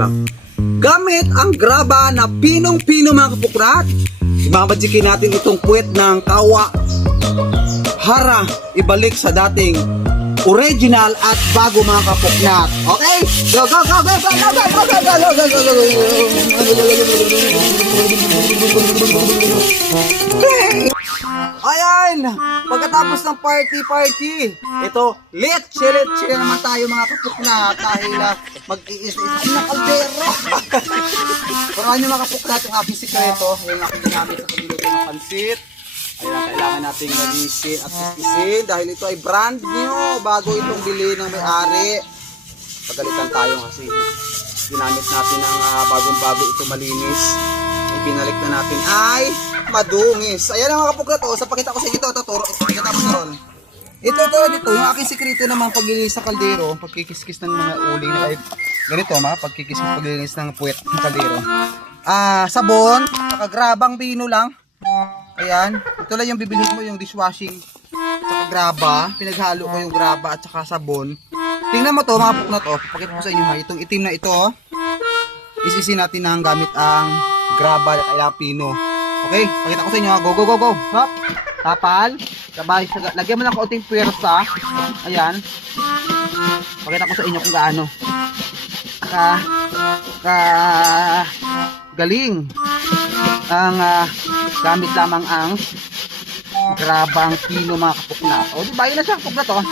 lang. Gamit ang graba na pinong-pino mga kapukrat. Ibabadjikin natin itong puwet ng kawa. Hara, ibalik sa dating original at bago mga kapuknat. Okay? Go, go, go, go, go, go, go, go, go, go, go, go, go, go. Ayan! Pagkatapos ng party-party, ito, let's naman tayo mga kapuknat dahil uh, mag-iis-is na kaldero. Pero ano mga kapuknat, yung aking sikreto, yung aking ginamit sa pagluluto ng pansit. Ayan, kailangan nating magisin at isin dahil ito ay brand new, bago itong bili ng may-ari. Pagalitan tayo kasi ginamit natin ang ah, bagong-bago ito malinis. Ibinalik na natin ay madungis. Ayan ang mga kapuklat oh, sa pakita ko sa inyo ito, tuturo. Pagkatapos na ron. Ito, ito, yung aking sekreto naman paglilinis sa kaldero, pagkikiskis ng mga uling na ay ganito mga pagkikiskis paglilinis ng puwet ng kaldero. Ah, sabon, saka grabang bino lang. Ayan, ito lang yung bibilhin mo yung dishwashing saka graba, pinaghalo ko yung graba at saka sabon. Tingnan mo to mga puknat oh, pakita ko sa inyo ha, itong itim na ito oh. Isisi natin ng gamit ang graba at pino. Okay, pakita ko sa inyo go go go go. Hop. Tapal, sabay, lagyan mo ng kaunting pwersa. Ayan. Pakita ko sa inyo kung gaano. Ka, ka, galing. Ang ah, gamit lamang ang grabang pino mga kapuknat. O, di ba? Yun na siya, kapuknat, oh.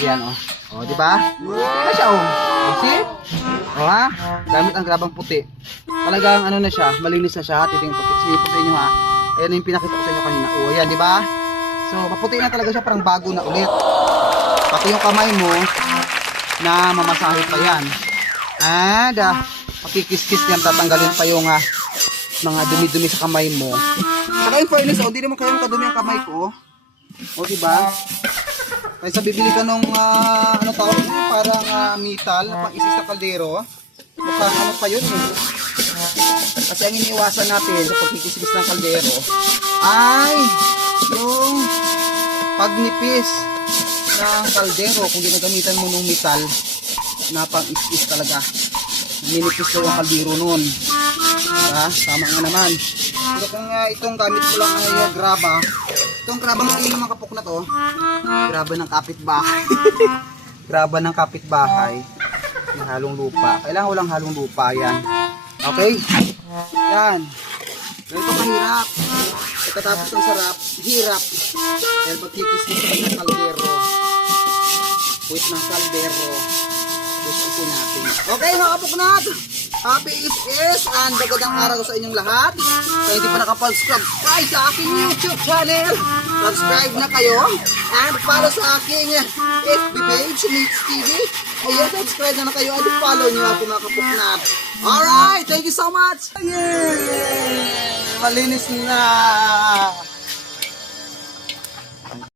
Ayan, oh. O, di ba? Yun na siya, oh. O, see? O, ha? Gamit ang grabang puti. Talagang, ano na siya, malinis na siya. Titingin po, po sa inyo, ha? Ayan yung pinakita ko sa inyo kanina. O, ayan, di ba? So, maputi na talaga siya, parang bago na ulit. Pati yung kamay mo, na mamasahe pa yan. And, ah, pakikis-kis yan, tatanggalin pa yung, ah, mga dumi-dumi sa kamay mo. Saka in fairness, oh, hindi naman kayong kadumi ang kamay ko. O, diba? Kaysa bibili ka nung, ah, ano tawag parang ah, metal na pang isis sa kaldero. Mukhang ano pa yun eh. Kasi ang iniiwasan natin sa pagkikisibis ng kaldero ay yung pagnipis ng kaldero kung ginagamitan mo ng metal na pang is talaga. Ninipis ko yung kaldero nun. Diba? Tama nga naman. Pero kung uh, itong gamit ko lang ay uh, graba, itong graba ng inyong kapok na to, graba ng kapitbahay. graba ng kapitbahay ng halong lupa. Kailangan walang halong lupa yan. Okay? Yan. Ganito kahirap. Pagkatapos ng sarap, hirap. Dahil magkikis-kis ng kaldero. Puwit ng kaldero. Gusto natin. Okay mga kapuknat! Happy is is and magandang araw sa inyong lahat. Kaya hindi pa nakapag-subscribe sa aking YouTube channel, subscribe na kayo and follow sa aking FB page, Meets TV. Ayan, subscribe na na kayo and follow nyo ako mga kapuknat. Alright, thank you so much! Yay! Malinis na!